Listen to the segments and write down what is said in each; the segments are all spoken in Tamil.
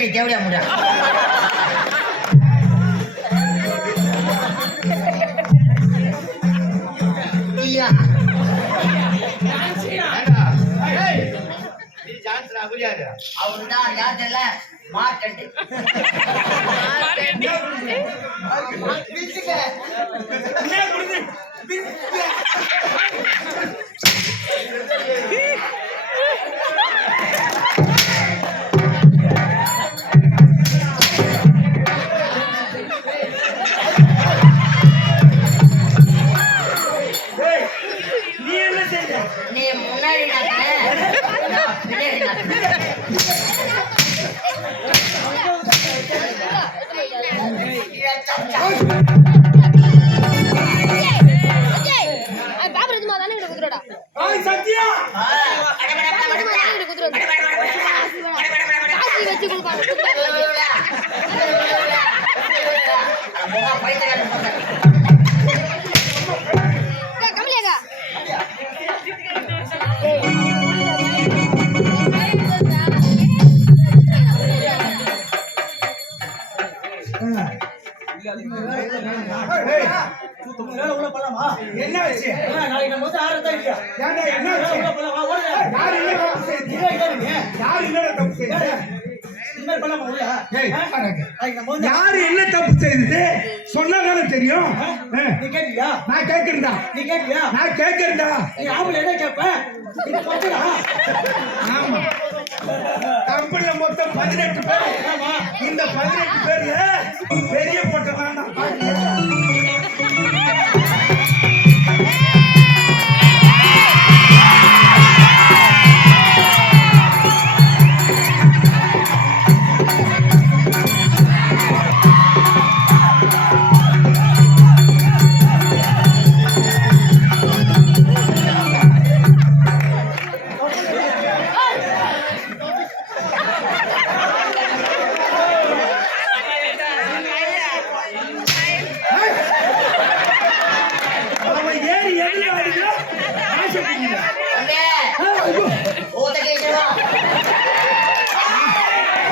பேட்டரி தேவையா முடியும் அவருதான் யாத்திர மார்க்கெட் நீ முன்னாடி யாரு என்ன தப்பு செய்தது சொன்னதானே தெரியும். நான் கேட்கிறேன்டா. நீ கேட்கியா? நான் கேட்கிறேன்டா. நீ ஆம்பளை என்ன கேட்ப? ஆமா, கம்பெனில மொத்தம் 18 பேர். இந்த 18 பேர்ல பெரிய போட்டதான் நான் பாக்கிறேன்.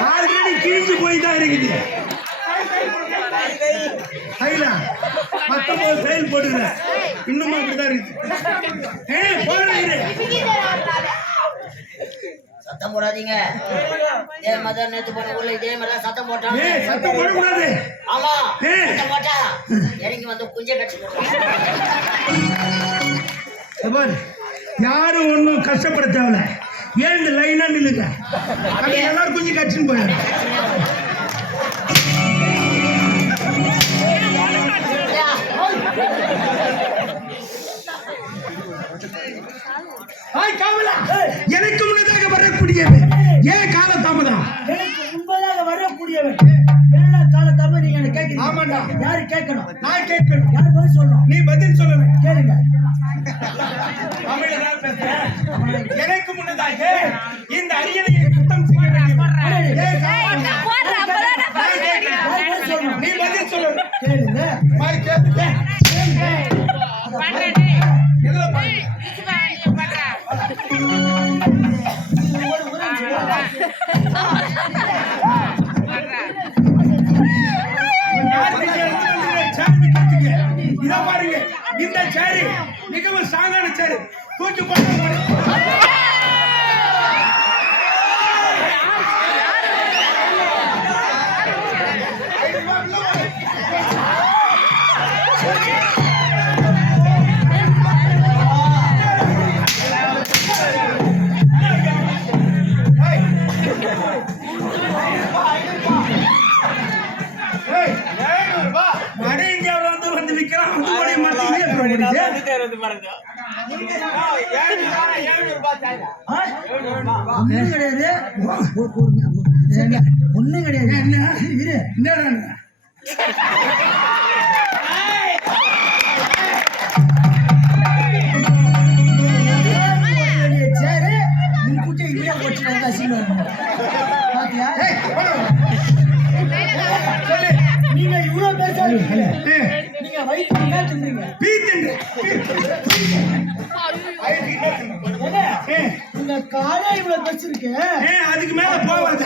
ஆல்ரெடி கிழிஞ்சு போய் தான் இருக்குது. 19 ஃபெயில் போட்டுக்கிறேன். இன்னும் அப்படிதான் இருக்குது. சத்தம் போடாதீங்க. இதே மாதிரி நேத்து போன ஊர்ல இதே மாதிரி சத்தம் போட்டாங்க. சத்தம் போடக்கூடாது. ஆமா, சத்தம் போட்டா இறங்கி வந்து குஞ்ச கட்சி போடுறாங்க. யாரும் ஒன்றும் கஷ்டப்பட தேவையில்ல. ஏன் இந்த லைனா நில்லுங்க. எல்லாரும் குஞ்சு கட்சின்னு போயிடும். எனக்கு முன்னதாக வரக்கூடியவன் ஏன் கால தாமதம்? எனக்கு முன்பதாக வரக்கூடியவன் என்ன கால தாமதம்? நீங்க என்ன கேட்கணும்? ஆமாண்டா. யாரு கேட்கணும்? நான் கேட்கணும். யார் பதில் சொல்லணும்? நீ பதில் சொல்லணும். கேளுங்க. தமிழதான் பேசுறேன். எனக்கு முன்னதாக இந்த அரியணையை சுத்தம் செய்ய நீ பதில் சொல்லணும். கேளுங்க. இதை பாருங்க, இந்த சேரி மிகவும் சாங்கான சேரு. தூக்கி போட்டு வட இந்தியாவில் வந்து விற்கிறான். ஒண்ணும் கிடையாது. என்ன சேரு முன்கூட்டியே இந்தியா போச்சு. பாத்தியா? நீங்க இவ்வளவு பேசாதீங்க. நீங்க வயிற்று என்ன தின்றீங்க? உங்க காலே இவ்வளவு பெருசிருக்கு. அதுக்கு மேல போவாது.